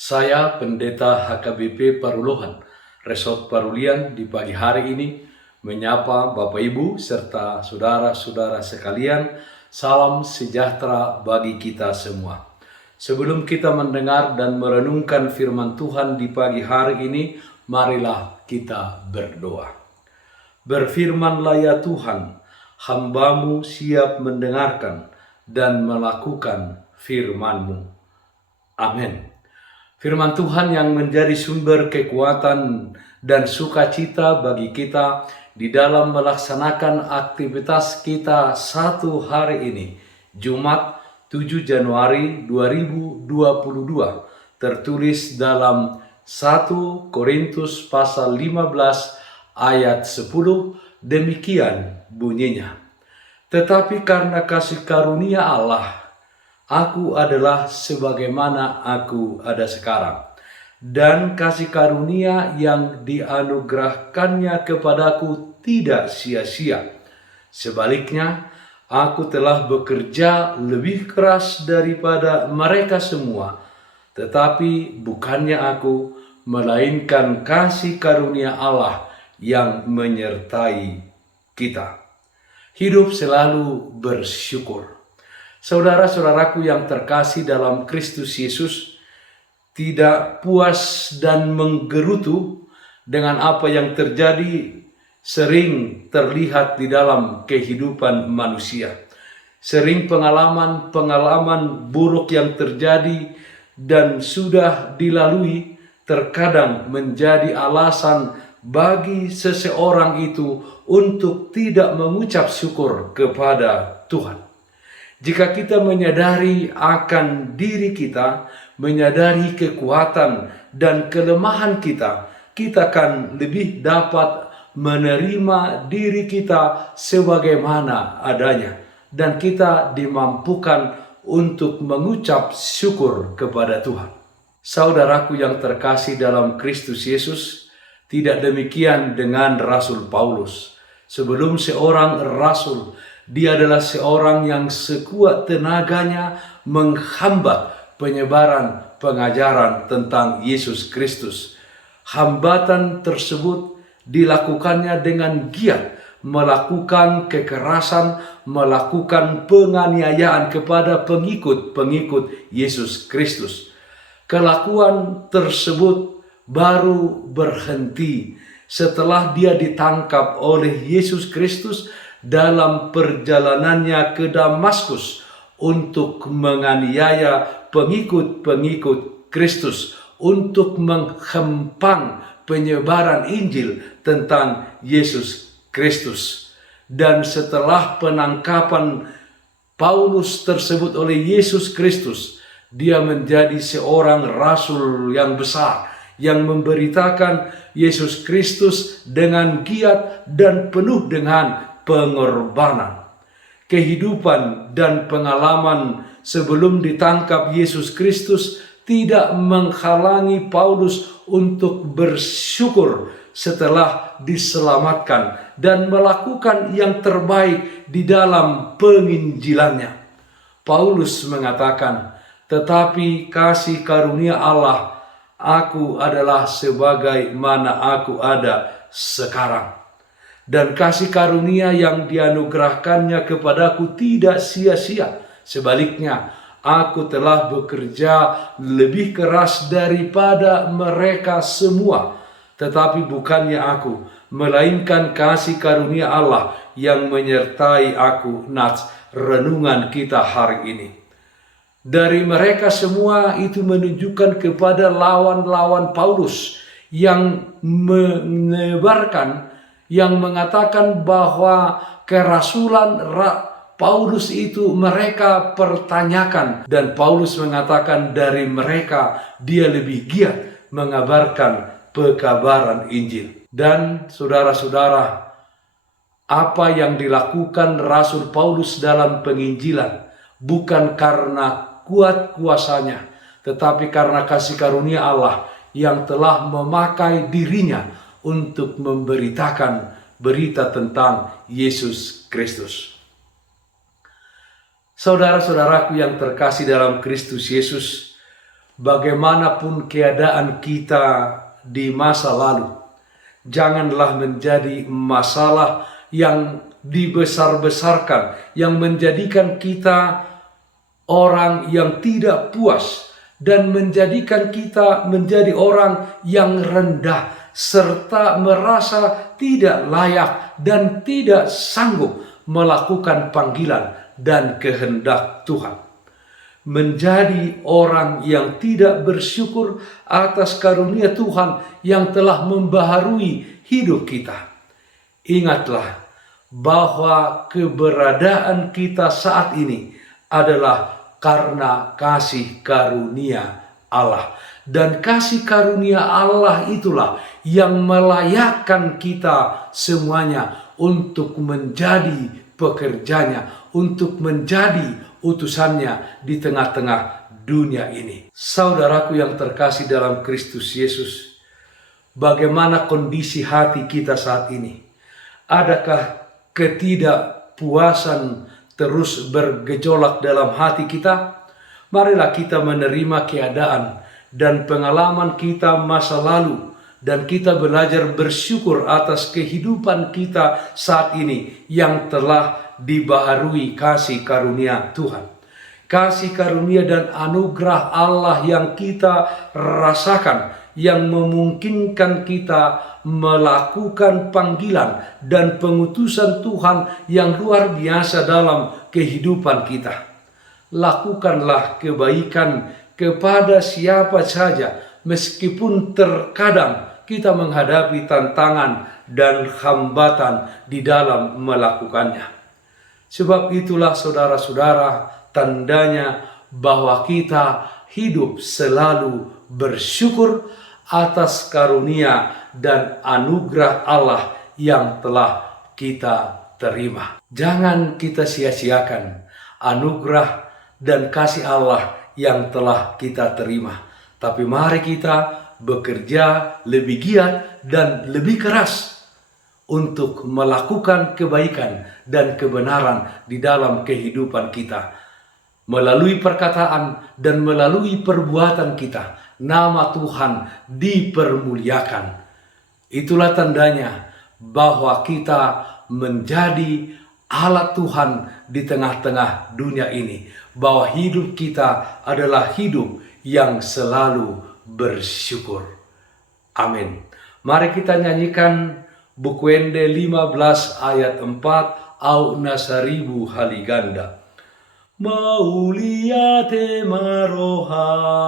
Saya Pendeta HKBP Parulohan, Resort Parulian di pagi hari ini menyapa Bapak Ibu serta saudara-saudara sekalian. Salam sejahtera bagi kita semua. Sebelum kita mendengar dan merenungkan firman Tuhan di pagi hari ini, marilah kita berdoa. Berfirmanlah ya Tuhan, hamba-Mu siap mendengarkan dan melakukan firman-Mu. Amin. Firman Tuhan yang menjadi sumber kekuatan dan sukacita bagi kita di dalam melaksanakan aktivitas kita satu hari ini, Jumat 7 Januari 2022, tertulis dalam 1 Korintus pasal 15 ayat 10, demikian bunyinya. Tetapi karena kasih karunia Allah, aku adalah sebagaimana aku ada sekarang. Dan kasih karunia yang dianugerahkannya kepadaku tidak sia-sia. Sebaliknya, aku telah bekerja lebih keras daripada mereka semua. Tetapi bukannya aku, melainkan kasih karunia Allah yang menyertai kita. Hidup selalu bersyukur. Saudara-saudaraku yang terkasih dalam Kristus Yesus, tidak puas dan menggerutu dengan apa yang terjadi sering terlihat di dalam kehidupan manusia. Sering pengalaman buruk yang terjadi dan sudah dilalui terkadang menjadi alasan bagi seseorang itu untuk tidak mengucap syukur kepada Tuhan. Jika kita menyadari akan diri kita, menyadari kekuatan dan kelemahan kita, kita akan lebih dapat menerima diri kita sebagaimana adanya. Dan kita dimampukan untuk mengucap syukur kepada Tuhan. Saudaraku yang terkasih dalam Kristus Yesus, tidak demikian dengan Rasul Paulus. Sebelum seorang rasul, dia adalah seorang yang sekuat tenaganya menghambat penyebaran pengajaran tentang Yesus Kristus. Hambatan tersebut dilakukannya dengan giat, melakukan kekerasan, melakukan penganiayaan kepada pengikut-pengikut Yesus Kristus. Kelakuan tersebut baru berhenti setelah dia ditangkap oleh Yesus Kristus dalam perjalanannya ke Damaskus untuk menganiaya pengikut-pengikut Kristus, untuk menghempang penyebaran Injil tentang Yesus Kristus. Dan setelah penangkapan Paulus tersebut oleh Yesus Kristus, dia menjadi seorang rasul yang besar yang memberitakan Yesus Kristus dengan giat dan penuh dengan pengorbanan. Kehidupan dan pengalaman sebelum ditangkap Yesus Kristus tidak menghalangi Paulus untuk bersyukur setelah diselamatkan dan melakukan yang terbaik di dalam penginjilannya. Paulus mengatakan, tetapi kasih karunia Allah, aku adalah sebagaimana aku ada sekarang. Dan kasih karunia yang dianugerahkannya kepadaku tidak sia-sia. Sebaliknya, aku telah bekerja lebih keras daripada mereka semua. Tetapi bukannya aku, melainkan kasih karunia Allah yang menyertai aku. Nats renungan kita hari ini. Dari mereka semua itu menunjukkan kepada lawan-lawan Paulus yang menebarkan, yang mengatakan bahwa kerasulan Paulus itu mereka pertanyakan. Dan Paulus mengatakan dari mereka dia lebih giat mengabarkan pekabaran Injil. Dan saudara-saudara, apa yang dilakukan Rasul Paulus dalam penginjilan bukan karena kuat kuasanya, tetapi karena kasih karunia Allah yang telah memakai dirinya untuk memberitakan berita tentang Yesus Kristus. Saudara-saudaraku yang terkasih dalam Kristus Yesus, bagaimanapun keadaan kita di masa lalu, janganlah menjadi masalah yang dibesar-besarkan, yang menjadikan kita orang yang tidak puas dan menjadikan kita menjadi orang yang rendah serta merasa tidak layak dan tidak sanggup melakukan panggilan dan kehendak Tuhan. Menjadi orang yang tidak bersyukur atas karunia Tuhan yang telah membaharui hidup kita. Ingatlah bahwa keberadaan kita saat ini adalah karena kasih karunia Allah. Dan kasih karunia Allah itulah yang melayakkan kita semuanya untuk menjadi pekerjanya, untuk menjadi utusannya di tengah-tengah dunia ini. Saudaraku yang terkasih dalam Kristus Yesus, bagaimana kondisi hati kita saat ini? Adakah ketidakpuasan terus bergejolak dalam hati kita? Marilah kita menerima keadaan dan pengalaman kita masa lalu, dan kita belajar bersyukur atas kehidupan kita saat ini yang telah dibaharui kasih karunia Tuhan. Kasih karunia dan anugerah Allah yang kita rasakan, yang memungkinkan kita melakukan panggilan dan pengutusan Tuhan yang luar biasa dalam kehidupan kita. Lakukanlah kebaikan kepada siapa saja, meskipun terkadang kita menghadapi tantangan dan hambatan di dalam melakukannya. Sebab itulah saudara-saudara, tandanya bahwa kita hidup selalu bersyukur atas karunia dan anugerah Allah yang telah kita terima. Jangan kita sia-siakan anugerah dan kasih Allah yang telah kita terima. Tapi mari kita bekerja lebih giat dan lebih keras untuk melakukan kebaikan dan kebenaran di dalam kehidupan kita. Melalui perkataan dan melalui perbuatan kita, nama Tuhan dipermuliakan. Itulah tandanya bahwa kita menjadi alat Tuhan di tengah-tengah dunia ini. Bahwa hidup kita adalah hidup yang selalu bersyukur. Amin. Mari kita nyanyikan buku Ende 15 ayat 4, Au Nasaribu Haliganda. Maulia marohaku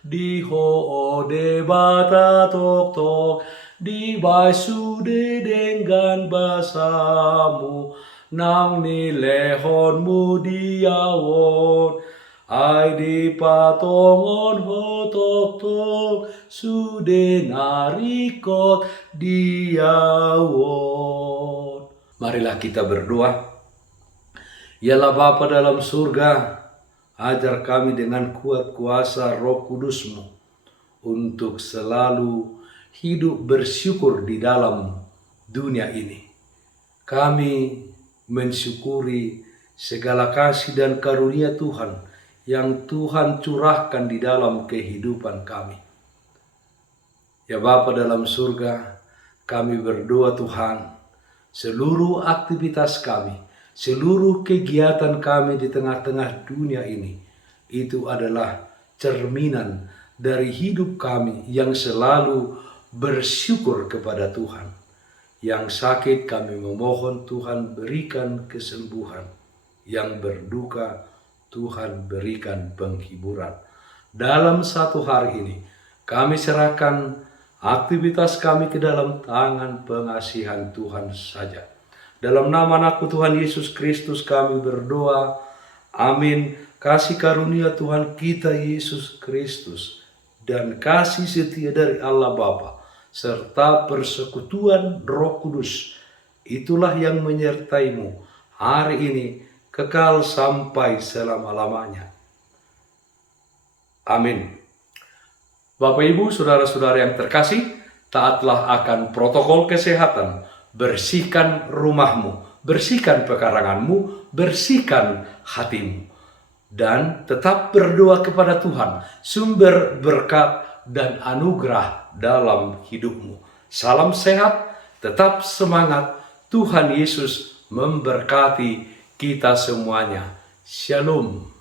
di hoode bata tok tok di basude dengan basamu nang ni lehonmu diawon ai di patongon ho tok tok sude narikot diawon. Marilah kita berdoa. Yalah Bapa dalam surga, ajar kami dengan kuat kuasa Roh Kudus-Mu untuk selalu hidup bersyukur di dalam dunia ini. Kami mensyukuri segala kasih dan karunia Tuhan yang Tuhan curahkan di dalam kehidupan kami. Ya Bapa dalam surga, kami berdoa Tuhan, seluruh aktivitas kami, seluruh kegiatan kami di tengah-tengah dunia ini, itu adalah cerminan dari hidup kami yang selalu bersyukur kepada Tuhan. Yang sakit kami memohon Tuhan berikan kesembuhan. Yang berduka Tuhan berikan penghiburan. Dalam satu hari ini kami serahkan aktivitas kami ke dalam tangan pengasihan Tuhan saja. Dalam nama anakku Tuhan Yesus Kristus kami berdoa. Amin. Kasih karunia Tuhan kita Yesus Kristus dan kasih setia dari Allah Bapa serta persekutuan Roh Kudus, itulah yang menyertaimu hari ini kekal sampai selama-lamanya. Amin. Bapak Ibu, saudara-saudara yang terkasih, taatlah akan protokol kesehatan. Bersihkan rumahmu, bersihkan pekaranganmu, bersihkan hatimu. dan tetap berdoa kepada Tuhan, sumber berkat dan anugerah dalam hidupmu. Salam sehat, tetap semangat. Tuhan Yesus memberkati kita semuanya. Shalom.